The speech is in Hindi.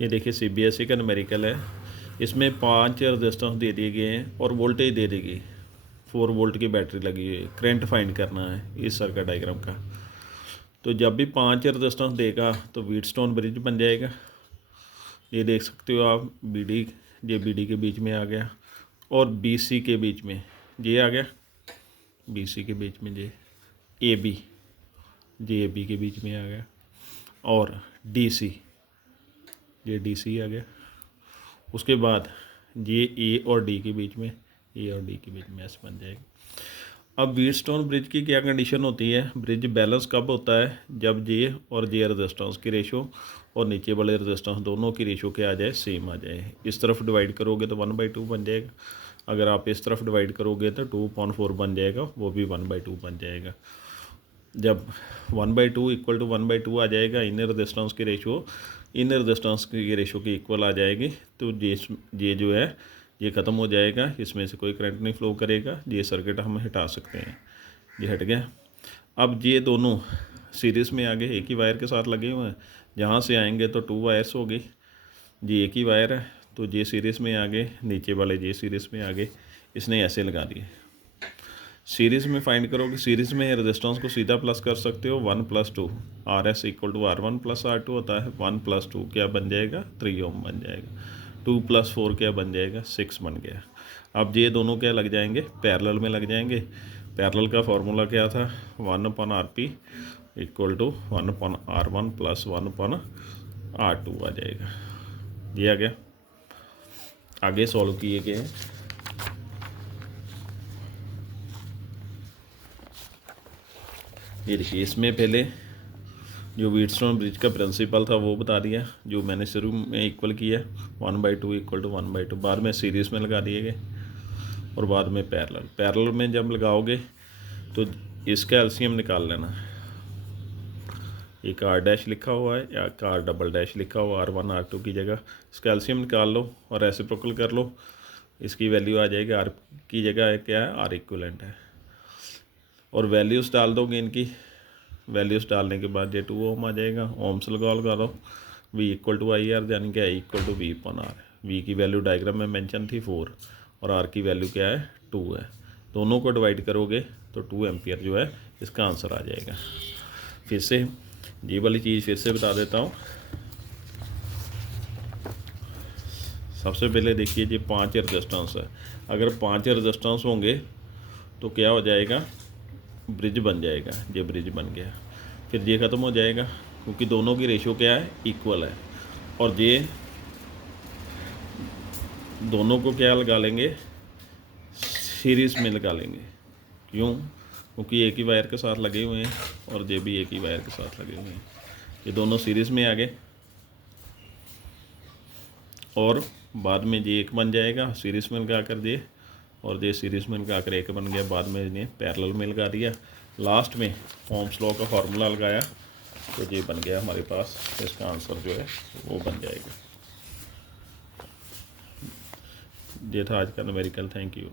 ये देखिए सीबीएसई का न्यूमेरिकल है। इसमें 5 रेजिस्टेंस दे दिए गए हैं और वोल्टेज दे दी गई, 4 वोल्ट की बैटरी लगी हुई है। करंट फाइंड करना है इस सर्किट डायग्राम का। तो जब भी 5 रेजिस्टेंस देगा तो व्हीटस्टोन ब्रिज बन जाएगा। ये देख सकते हो आप, बीडी, ये बीडी के बीच में आ गया और बीसी के बीच में ये आ गया, बीसी के बीच में ये एबी, ये एबी के बीच में आ गया, और डीसी, ये डीसी आ गया। उसके बाद ये ए और डी के बीच में, ए और डी के बीच में ऐसे बन जाएगा। अब व्हीटस्टोन ब्रिज की क्या कंडीशन होती है? ब्रिज बैलेंस कब होता है? जब जे और जे रेजिस्टेंस की रेशो और नीचे वाले रेजिस्टेंस दोनों की रेशो क्या आ जाए, सेम आ जाए। इस तरफ डिवाइड करोगे तो 1/2 बन जाएगा। अगर आप इस तरफ डिवाइड करोगे तो 2/4 बन जाएगा, वो भी 1/2 बन जाएगा। जब 1/2 इक्वल टू 1/2 आ जाएगा, इनर रेजिस्टेंस की रेशो इनर रेजिस्टेंस की रेशो की इक्वल आ जाएगी, तो ये जो है ये ख़त्म हो जाएगा, इसमें से कोई करंट नहीं फ्लो करेगा। ये सर्किट हम हटा सकते हैं, ये हट गया। अब ये दोनों सीरीज़ में आगे एक ही वायर के साथ लगे हुए हैं, जहाँ से आएंगे तो 2 वायर्स हो गई। ये एक ही वायर है तो ये सीरीज़ में आगे, नीचे वाले ये सीरीज़ में आगे, इसने ऐसे लगा दिए। सीरीज़ में फाइंड करो कि सीरीज़ में रेजिस्टेंस को सीधा प्लस कर सकते हो, 1 + 2 RS = R1 + R2 होता है। 1 + 2 क्या बन जाएगा, 3 ओम बन जाएगा। 2 + 4 क्या बन जाएगा, 6 बन गया। अब ये दोनों क्या लग जाएंगे, पैरेलल में लग जाएंगे। पैरेलल का फॉर्मूला क्या था, 1/RP = 1/R1 + 1/R2 आ जाएगा। ये आ गया। आगे सॉल्व किए गए हैं। ये देखिए, इसमें पहले जो व्हीटस्टोन ब्रिज का प्रिंसिपल था वो बता दिया, जो मैंने शुरू में इक्वल किया, 1/2 = 1/2। बाद में सीरीज़ में लगा दिए गए और बाद में पैरेलल में जब लगाओगे तो इसका एलसीएम निकाल लेना। एक R' लिखा हुआ है या R" लिखा हुआ, R1 R2 की जगह। इसका एलसीएम निकाल लो और रेसिप्रोकल कर लो, इसकी वैल्यू आ जाएगी। R की जगह क्या है, R इक्विवेलेंट है। और वैल्यूज़ डाल दोगे इनकी, वैल्यूज़ डालने के बाद ये 2 ओम आ जाएगा। ओम्स लगा दो, V = IR, यानी कि I = V/R। V की वैल्यू डायग्राम में मेंशन थी 4 और R की वैल्यू क्या है, 2 है। दोनों को डिवाइड करोगे तो 2 एम्पियर जो है इसका आंसर आ जाएगा। फिर से ये वाली चीज़ फिर से बता देता हूँ। सबसे पहले देखिए, ये 5 रेजिस्टेंस है। अगर 5 रेजिस्टेंस होंगे तो क्या हो जाएगा, ब्रिज बन जाएगा। ये ब्रिज बन गया। फिर ये ख़त्म हो जाएगा क्योंकि दोनों की रेशो क्या है, इक्वल है। और ये दोनों को क्या लगा लेंगे, सीरीज़ में लगा लेंगे। क्यों? क्योंकि एक ही वायर के साथ लगे हुए हैं और ये भी एक ही वायर के साथ लगे हुए हैं। ये दोनों सीरीज़ में आ गए और बाद में ये एक बन जाएगा सीरीज़ में लगा कर ये, और ये सीरीज़ में लगा कर एक बन गया। बाद में इन्हें पैरेलल में लगा दिया। लास्ट में ओम्स लॉ का फार्मूला लगाया तो ये बन गया हमारे पास। इसका आंसर जो है वो बन जाएगा। ये था आज का न्यूमेरिकल। Thank you.